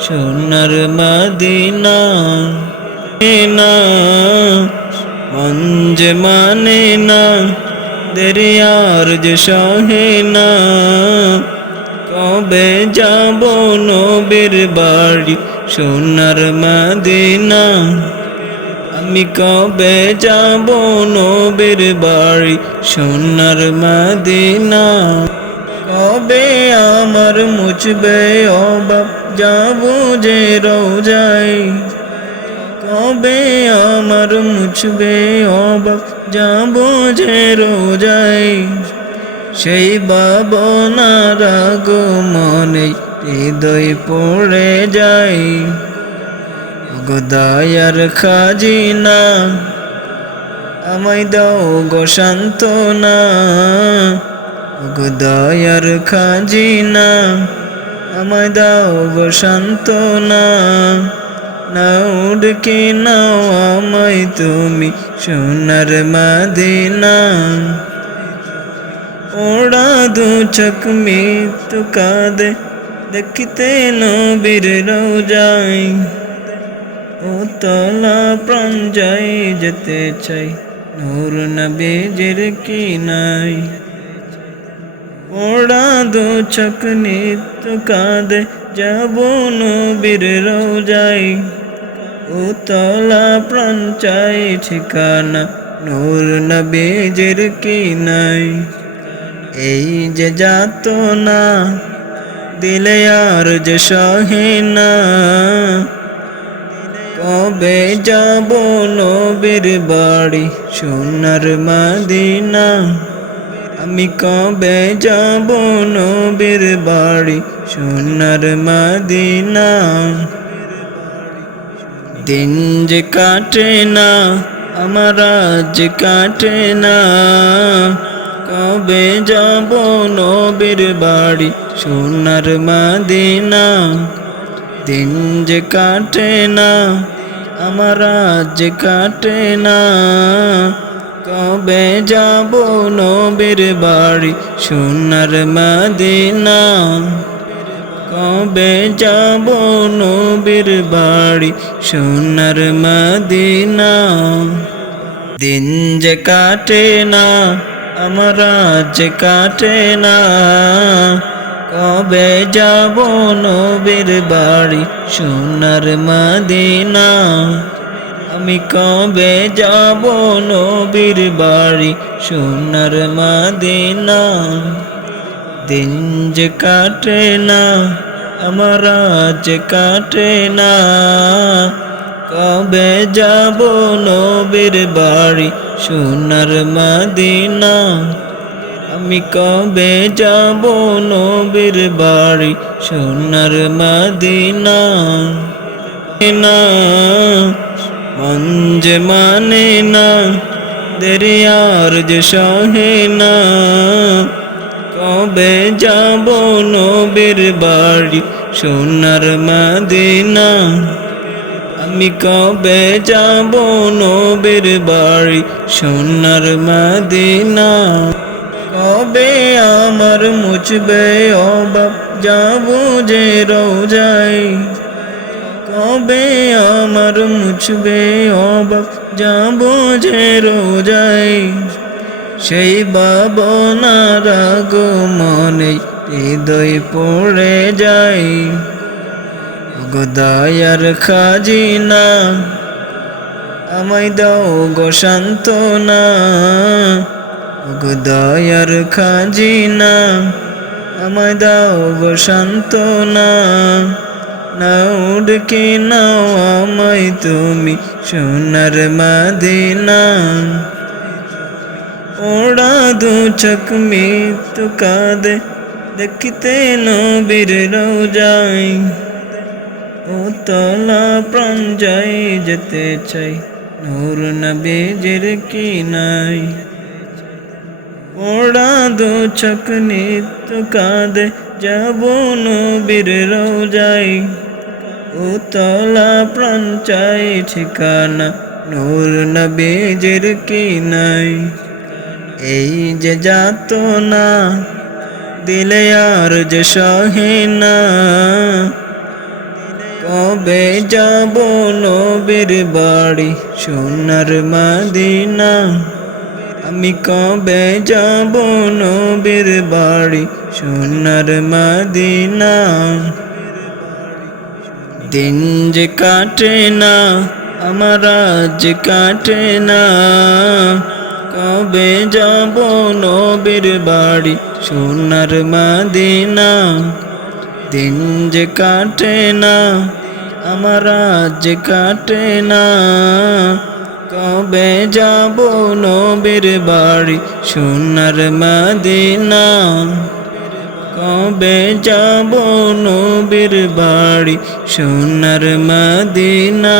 সোনার মদিনা না মন যে মানে না দরিয়ার যে সহে না কবে যাব নবীর বাড়ি সোনার মদিনা আমি কবে যাব নবীর বাড়ি সোনার মদিনা কবে আমার মুছবে অভাব যাব যে রোজায় কবে আমার মুছবে অভাব যাব যে রোজায় সেই ভাবনার আগমনে হৃদয় পড়ে যায় গো দয়ার খাজিনা আমায় দাও গো সান্ত্বনা গো দয়ার খাজিনা আমায় দাও গো সান্ত্বনা নাও ডেকে নাও আমায় তুমি সোনার মদিনা ওরা দু চোখ মৃত্যু কাঁদে দেখতে নবীর রোজায় ও তলা প্রাণ যাই যেতে চাই নূর নবীজির কিনাই ওরা দু চোখ নিত্য কাঁদে যাব নবীর রোজায় ও তলা প্রাণ চাই ঠিকানা নূর নবীজির কিনাই এই যে যাতনা দিলে আর যে সহে না কবে যাব নবীর বাড়ি সোনার মদিনা আমি কবে যাব নবীর বাড়ি সোনার মদিনা দিন যে কাটে না আমার আজ কাটে না কবে যাব নবীর বাড়ি সোনার মদিনা দিন যে কাটে না আমার আজ কাটে না কবে যাব নবীর বাড়ি সোনার মদিনা কবে যাব নবীর বাড়ি সোনার মদিনা দিন যে কাটে না আমার আজ কাটে না কবে যাব নবীর বাড়ি সোনার মদিনা আমি কবে যাব নবীর বাড়ি সোনার মদিনা দিন যে কাটে না আমার আজ কাটে না কবে যাব নবীর বাড়ি সোনার মদিনা আমি কবে যাব নবীর বাড়ি সোনার মদিনা না মন যে মানে না দরিয়ার যে সহে না কবে যাব নবীর বাড়ি সোনার মদিনা আমি কবে যাব নবীর বাড়ি সোনার মদিনা কবে আমার মুছবে অভাব যাব যে রোজায় কবে আমার মুছবে অভাব যাব যে রোজায় সেই ভাবনার আগমনে হৃদয় পড়ে যায় গো দয়ার খাজিনা আমায় দাও গো সান্ত্বনা গো দয়ার খাজিনা আমায় দাও গো সান্ত্বনা নাও ডেকে নাও আমায় তুমি সোনার মদিনা ওরা দু চোখ মৃত্যু কাঁদে দেখতে নবীর রোজায় ও তলা প্রাণ যাই যেতে চাই নূর নবীজির কিনাই ওরা দু চোখ নিত্য কাঁদে যাব নবীর রোজায় ও তলা প্রাণ চাই ঠিকানা নূর নবীজির কিনাই এই যে যাতনা দিলে আর যে সহে না কবে যাব নবীর বাড়ি সোনার মদিনা আমি কবে যাব নবীর বাড়ি সোনার মদিনা দিন যে কাটে না আমার আজ কাটে না কবে যাব নবীর বাড়ি সোনার মদিনা দিন যে কাটে না আমার আজ কাটে না কবে যাব নবীর বাড়ি সোনার মদিনা কবে যাব নবীর বাড়ি সোনার মদিনা